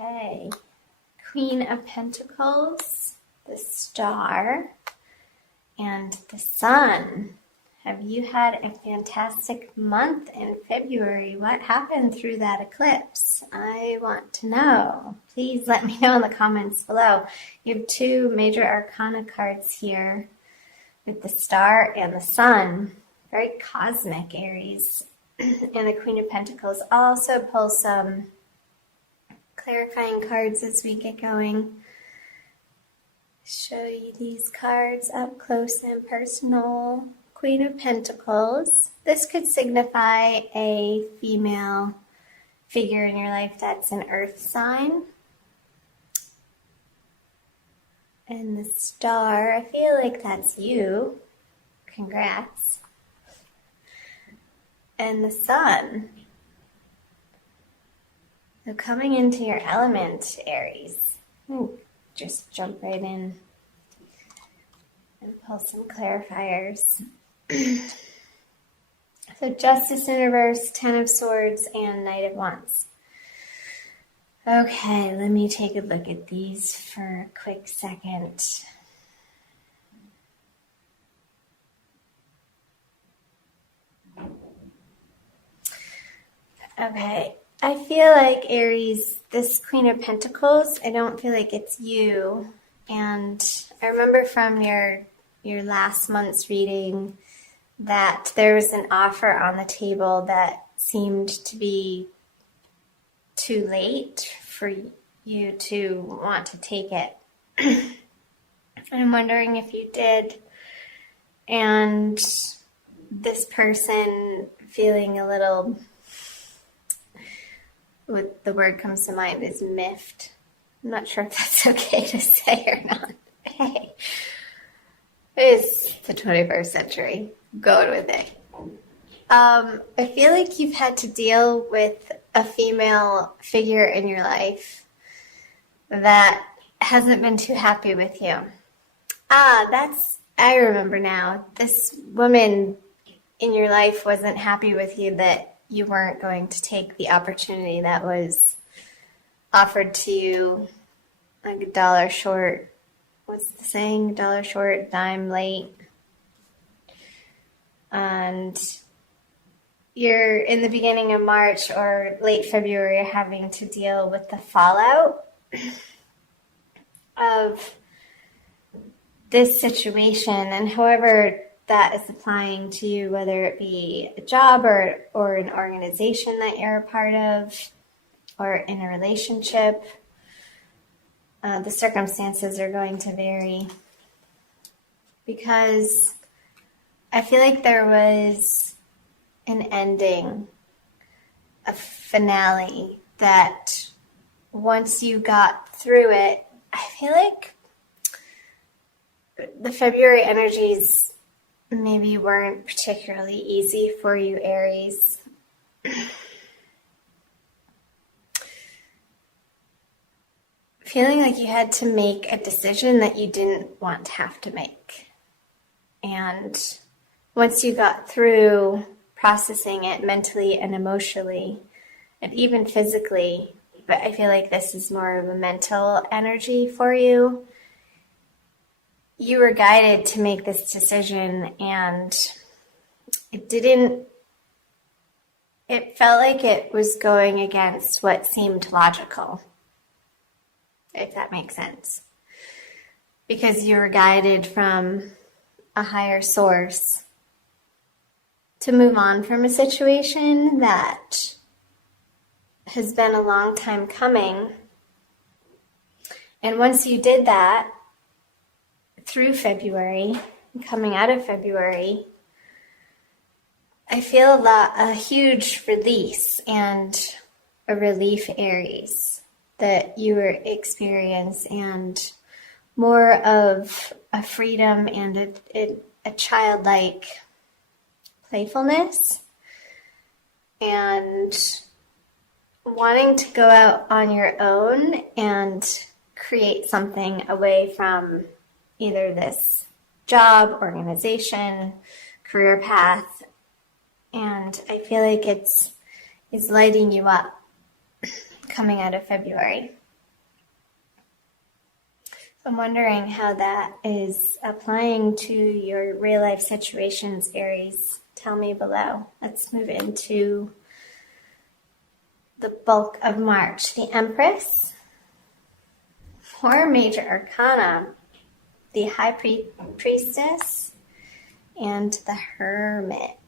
Okay. Queen of Pentacles, the Star, and the Sun. Have you had a fantastic month in February? What happened through that eclipse? I want to know. Please let me know in the comments below. You have two major arcana cards here with the Star and the Sun. Very cosmic, Aries. And the Queen of Pentacles. I'll also pull some clarifying cards as we get going. Show you these cards up close and personal. Queen of Pentacles. This could signify a female figure in your life that's an earth sign. And the Star, I feel like that's you. Congrats. And the Sun. So coming into your element, Aries. Just jump right in and pull some clarifiers. So Justice in reverse, Ten of Swords, and Knight of Wands. Okay, let me take a look at these for a quick second. Okay, I feel like Aries, this Queen of Pentacles, I don't feel like it's you. And I remember from your last month's reading that there was an offer on the table that seemed to be too late for you to want to take it. I'm wondering if you did. And this person feeling a little, what the word comes to mind is miffed. I'm not sure if that's okay to say or not. Hey, it's the 21st century. Going with it. I feel like you've had to deal with a female figure in your life that hasn't been too happy with you. I remember now. This woman in your life wasn't happy with you that you weren't going to take the opportunity that was offered to you, like a dollar short. What's the saying? Dollar short, dime late. And you're in the beginning of March or late February having to deal with the fallout of this situation, and however that is applying to you, whether it be a job or an organization that you're a part of or in a relationship, the circumstances are going to vary, because I feel like there was an ending, a finale, that once you got through it, I feel like the February energies maybe weren't particularly easy for you, Aries. Feeling like you had to make a decision that you didn't want to have to make. And once you got through processing it mentally and emotionally, and even physically, but I feel like this is more of a mental energy for you, you were guided to make this decision, and it felt like it was going against what seemed logical, if that makes sense. Because you were guided from a higher source to move on from a situation that has been a long time coming. And once you did that, through February, coming out of February, I feel a huge release and a relief, Aries, that you were experiencing, and more of a freedom and a childlike playfulness, and wanting to go out on your own and create something away from either this job, organization, career path. And I feel like it's lighting you up coming out of February. I'm wondering how that is applying to your real life situations, Aries. Tell me below. Let's move into the bulk of March. The Empress, 4 major arcana, the High Priestess, and the Hermit.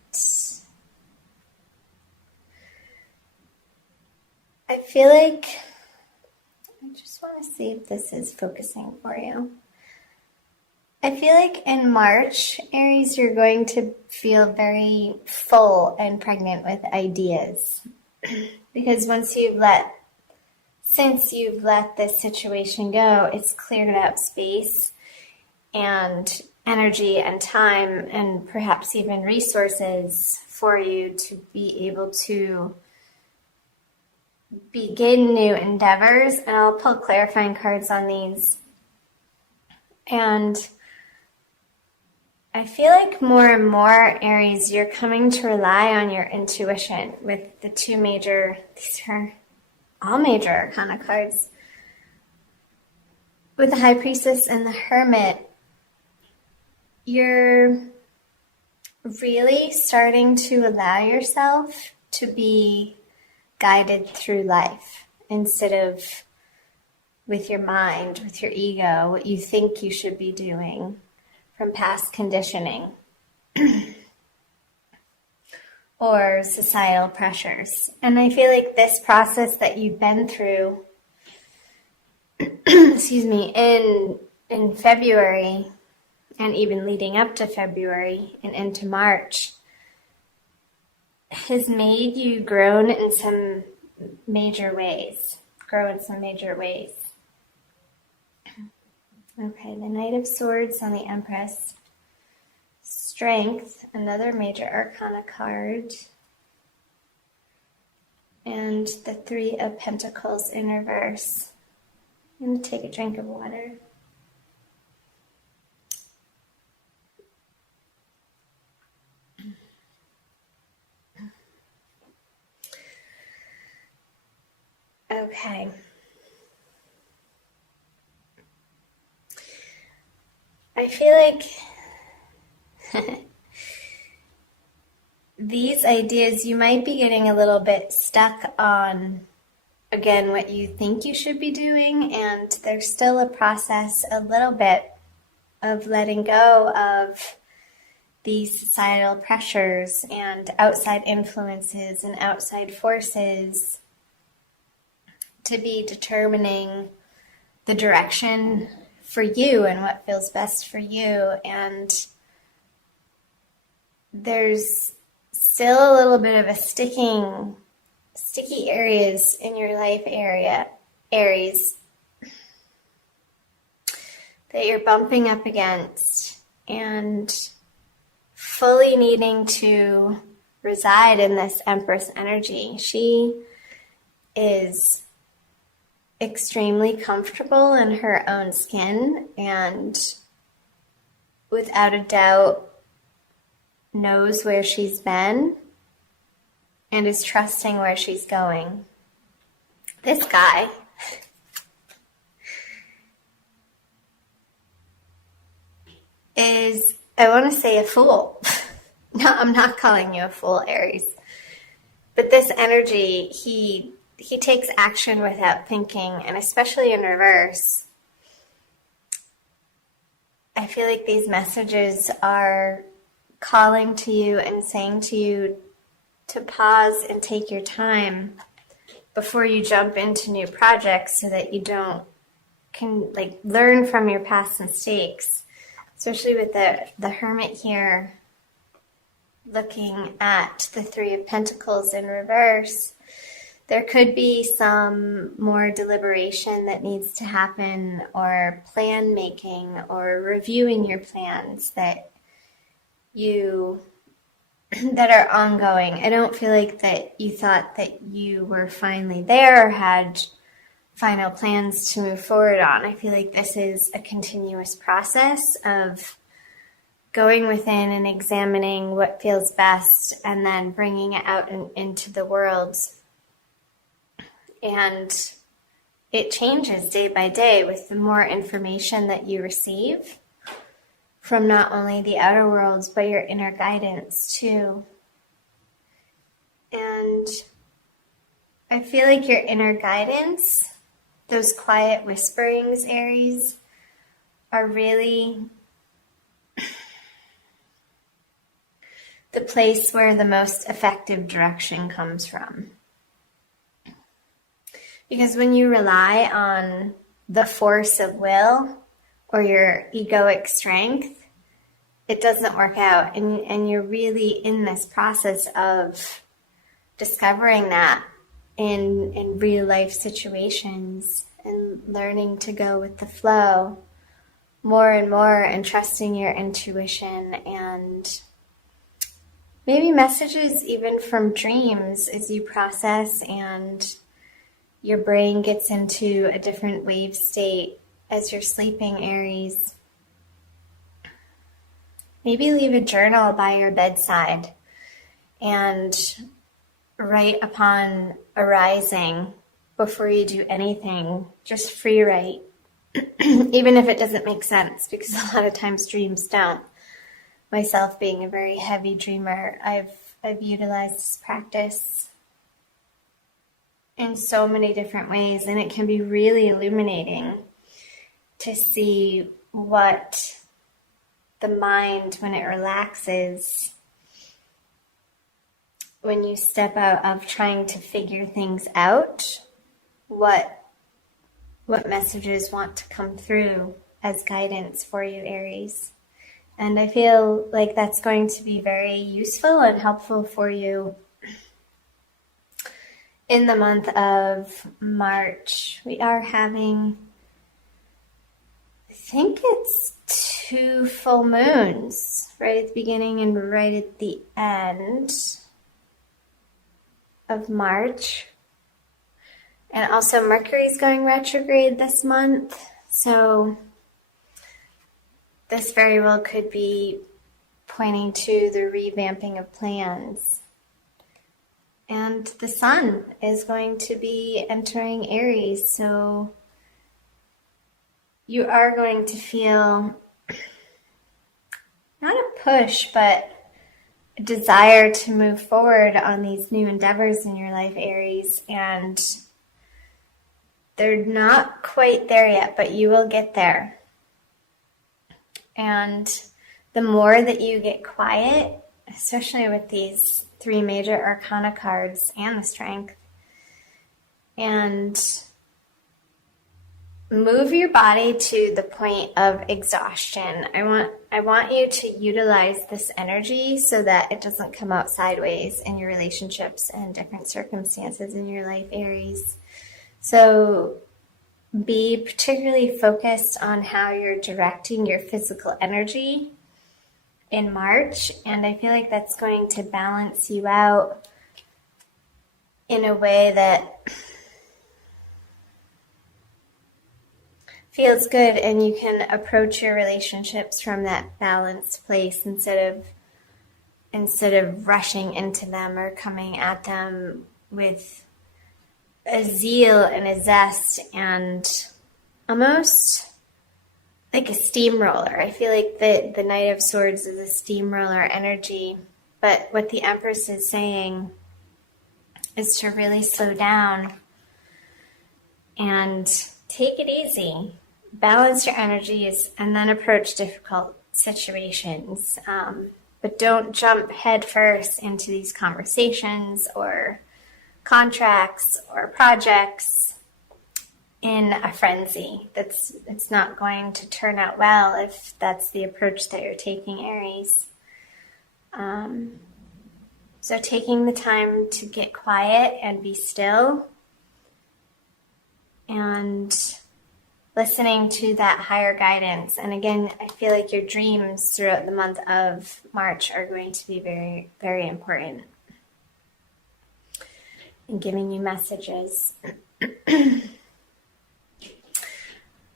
I feel like, I just want to see if this is focusing for you. I feel like in March, Aries, you're going to feel very full and pregnant with ideas. Because since you've let this situation go, it's cleared out space and energy and time and perhaps even resources for you to be able to begin new endeavors. And I'll pull clarifying cards on these. And I feel like more and more, Aries, you're coming to rely on your intuition with the 2 major, these are all major arcana cards. With the High Priestess and the Hermit, you're really starting to allow yourself to be guided through life instead of with your mind, with your ego, what you think you should be doing from past conditioning or societal pressures. And I feel like this process that you've been through, excuse me, in February and even leading up to February and into March has made you grow in some major ways. Okay, the Knight of Swords on the Empress. Strength, another major arcana card. And the 3 of Pentacles in reverse. I'm going to take a drink of water. Okay. I feel like these ideas, you might be getting a little bit stuck on, again, what you think you should be doing, and there's still a process, a little bit of letting go of these societal pressures and outside influences and outside forces to be determining the direction for you and what feels best for you. And there's still a little bit of a sticky areas in your life area, Aries, that you're bumping up against and fully needing to reside in this Empress energy. She is extremely comfortable in her own skin and without a doubt knows where she's been and is trusting where she's going. This guy is, I want to say, a fool. No, I'm not calling you a fool, Aries. But this energy, he takes action without thinking, and especially in reverse. I feel like these messages are calling to you and saying to you to pause and take your time before you jump into new projects so that you can learn from your past mistakes, especially with the Hermit here looking at the 3 of Pentacles in reverse. There could be some more deliberation that needs to happen, or plan making, or reviewing your plans that are ongoing. I don't feel like that you thought that you were finally there or had final plans to move forward on. I feel like this is a continuous process of going within and examining what feels best and then bringing it out into the world. And it changes day by day with the more information that you receive from not only the outer worlds, but your inner guidance too. And I feel like your inner guidance, those quiet whisperings, Aries, are really the place where the most effective direction comes from. Because when you rely on the force of will or your egoic strength, it doesn't work out. And you're really in this process of discovering that in real life situations and learning to go with the flow more and more and trusting your intuition and maybe messages even from dreams as you process and your brain gets into a different wave state as you're sleeping, Aries. Maybe leave a journal by your bedside and write upon arising before you do anything. Just free write, even if it doesn't make sense, because a lot of times dreams don't. Myself being a very heavy dreamer, I've utilized this practice in so many different ways, and it can be really illuminating to see what the mind, when it relaxes, when you step out of trying to figure things out, what messages want to come through as guidance for you, Aries. And I feel like that's going to be very useful and helpful for you in the month of March. We are having, I think it's 2 full moons, right at the beginning and right at the end of March. And also Mercury's going retrograde this month. So this very well could be pointing to the revamping of plans. And the sun is going to be entering Aries, so you are going to feel not a push, but a desire to move forward on these new endeavors in your life, Aries. And they're not quite there yet, but you will get there. And the more that you get quiet, especially with these 3 major arcana cards and the strength, and move your body to the point of exhaustion. I want you to utilize this energy so that it doesn't come out sideways in your relationships and different circumstances in your life, Aries. So be particularly focused on how you're directing your physical energy in March, and I feel like that's going to balance you out in a way that feels good, and you can approach your relationships from that balanced place instead of rushing into them or coming at them with a zeal and a zest and almost like a steamroller. I feel like the Knight of Swords is a steamroller energy, but what the Empress is saying is to really slow down and take it easy, balance your energies, and then approach difficult situations. But don't jump headfirst into these conversations or contracts or projects in a frenzy. It's not going to turn out well if that's the approach that you're taking, Aries. So taking the time to get quiet and be still and listening to that higher guidance. And again, I feel like your dreams throughout the month of March are going to be very, very important in giving you messages.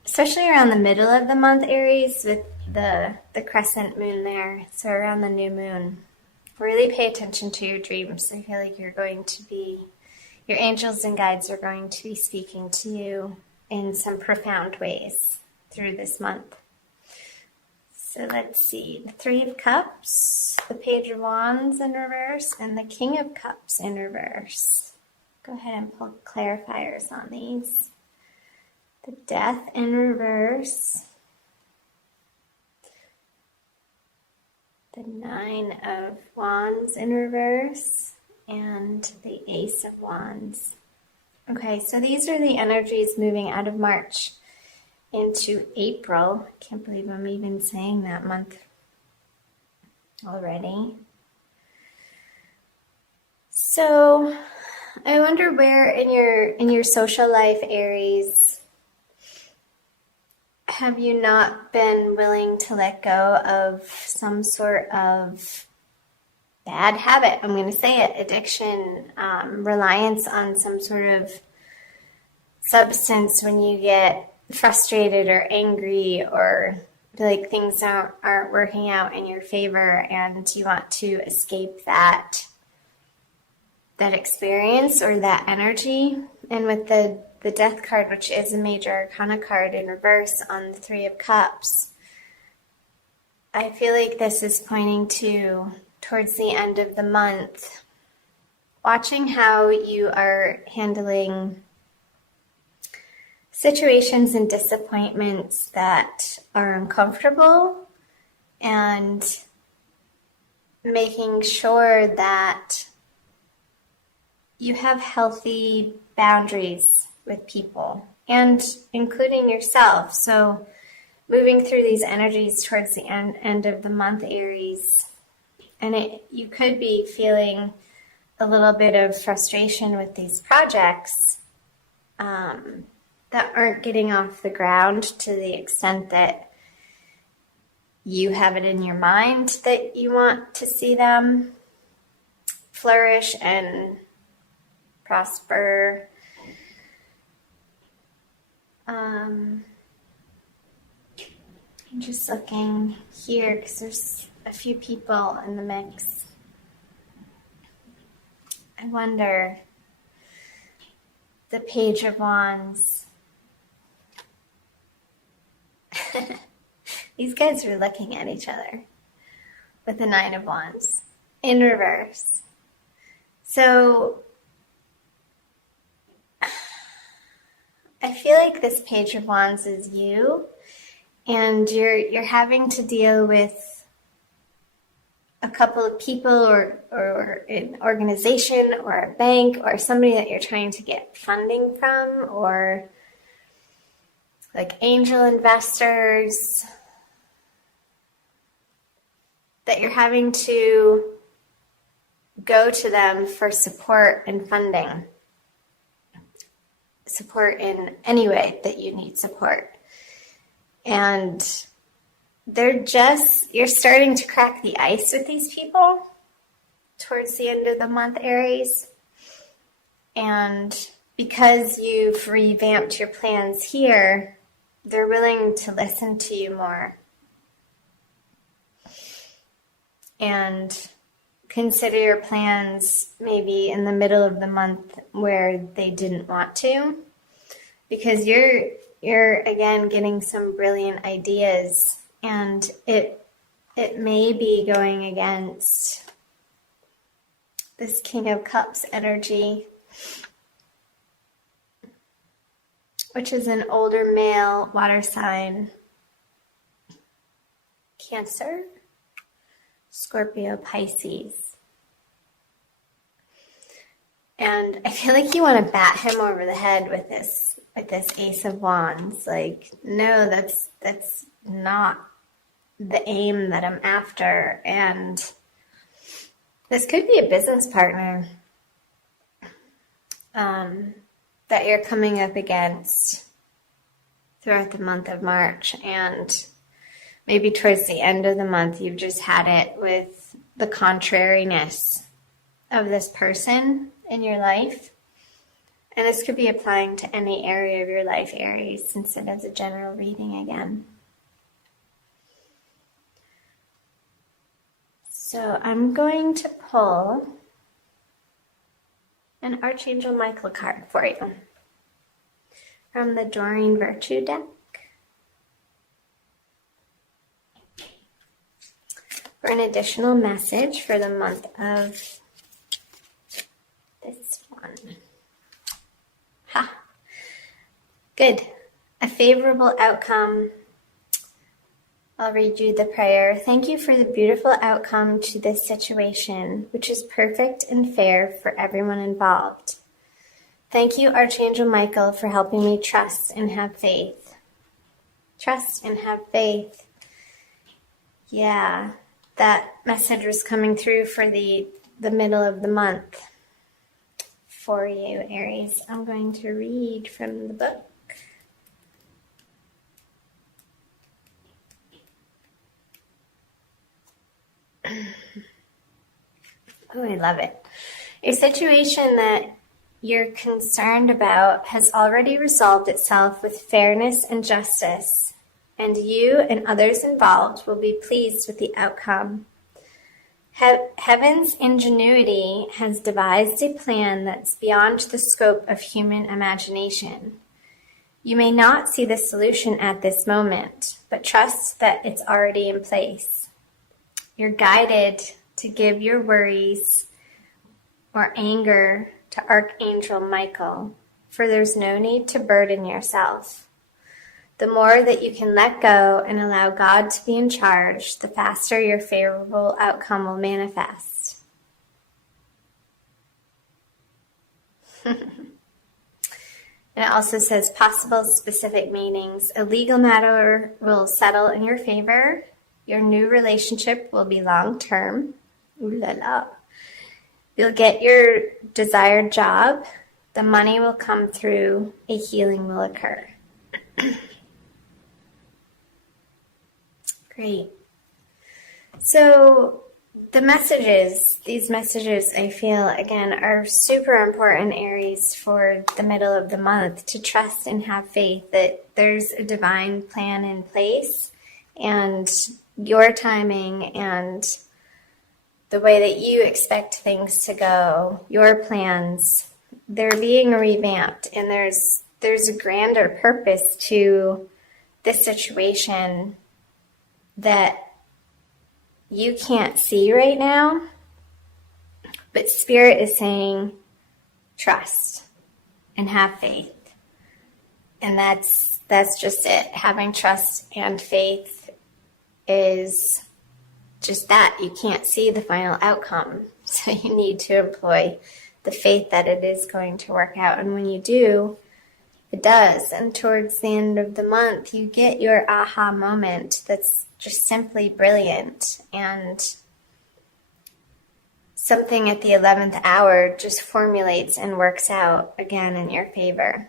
Especially around the middle of the month, Aries, with the crescent moon there, so around the new moon. Really pay attention to your dreams. I feel like you're going to be your angels and guides are going to be speaking to you in some profound ways through this month. So let's see, the Three of Cups, the Page of Wands in reverse, and the King of Cups in reverse. Go ahead and pull clarifiers on these. The Death in reverse. The Nine of Wands in reverse. And the Ace of Wands. Okay, so these are the energies moving out of March into April. Can't believe I'm even saying that month already. So I wonder where in your social life, Aries, have you not been willing to let go of some sort of bad habit? I'm going to say it, addiction, reliance on some sort of substance when you get frustrated or angry or feel like things aren't working out in your favor and you want to escape that experience or that energy. And with the Death card, which is a major arcana card in reverse on the Three of Cups, I feel like this is pointing to towards the end of the month, watching how you are handling situations and disappointments that are uncomfortable and making sure that you have healthy boundaries with people and including yourself. So moving through these energies towards the end of the month, Aries, and you could be feeling a little bit of frustration with these projects that aren't getting off the ground to the extent that you have it in your mind that you want to see them flourish and prosper. I'm just looking here because there's a few people in the mix. I wonder, the Page of Wands. These guys are looking at each other with the Nine of Wands in reverse. So I feel like this Page of Wands is you, and you're having to deal with a couple of people or an organization or a bank or somebody that you're trying to get funding from, or like angel investors that you're having to go to them for support and funding. Support in any way that you need support. And you're starting to crack the ice with these people towards the end of the month, Aries. And because you've revamped your plans here, they're willing to listen to you more. And consider your plans maybe in the middle of the month where they didn't want to, because you're again getting some brilliant ideas, and it may be going against this King of Cups energy, which is an older male water sign, Cancer, Scorpio, Pisces. And I feel like you want to bat him over the head with this Ace of Wands. Like, no, that's not the aim that I'm after. And this could be a business partner that you're coming up against throughout the month of March. And maybe towards the end of the month, you've just had it with the contrariness of this person in your life. And this could be applying to any area of your life, Aries, since it is a general reading again. So I'm going to pull an Archangel Michael card for you from the Doreen Virtue deck. For an additional message for the month of this one. Ha! Good. A favorable outcome. I'll read you the prayer. Thank you for the beautiful outcome to this situation, which is perfect and fair for everyone involved. Thank you, Archangel Michael, for helping me trust and have faith. Trust and have faith. Yeah, that message was coming through for the middle of the month for you, Aries. I'm going to read from the book. Oh, I love it. A situation that you're concerned about has already resolved itself with fairness and justice, and you and others involved will be pleased with the outcome. Heaven's ingenuity has devised a plan that's beyond the scope of human imagination. You may not see the solution at this moment, but trust that it's already in place. You're guided to give your worries or anger to Archangel Michael, for there's no need to burden yourself. The more that you can let go and allow God to be in charge, the faster your favorable outcome will manifest. And it also says possible specific meanings. A legal matter will settle in your favor. Your new relationship will be long-term. Ooh la la. You'll get your desired job. The money will come through. A healing will occur. Great. So these messages I feel, again, are super important, Aries, for the middle of the month, to trust and have faith that there's a divine plan in place, and your timing and the way that you expect things to go, your plans, they're being revamped, and there's a grander purpose to this situation that you can't see right now, but Spirit is saying trust and have faith. And that's just it. Having trust and faith is just that. You can't see the final outcome, so you need to employ the faith that it is going to work out. And when you do, it does. And towards the end of the month, you get your aha moment that's just simply brilliant, and something at the 11th hour just formulates and works out again in your favor.